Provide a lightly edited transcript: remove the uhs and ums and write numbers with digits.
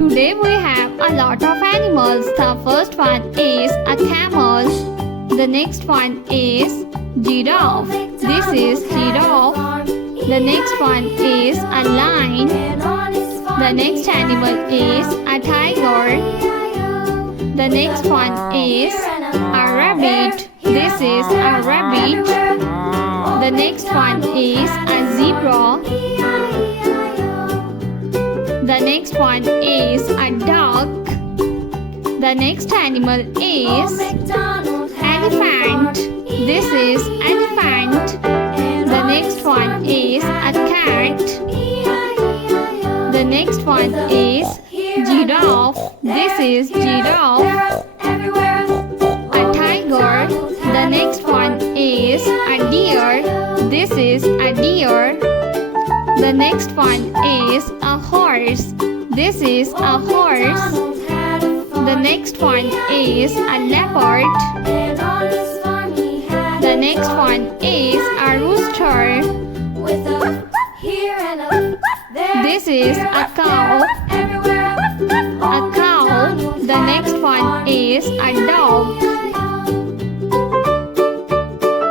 Today we have a lot of animals. The first one is a camel. The next one is giraffe. This is giraffe. The next one is a lion. The next animal is a tiger. The next one is a rabbit. This is a rabbit. The next one is a zebra. The next one is a duck. The next animal is elephant. This is elephant. The next one is a cat. The next one is giraffe. This is giraffe. A tiger. The next one is a deer. This is a deer. The next one is a horse. This is a horse. The next one is a leopard. The next one is a rooster. This is a cow. A cow. The next one is a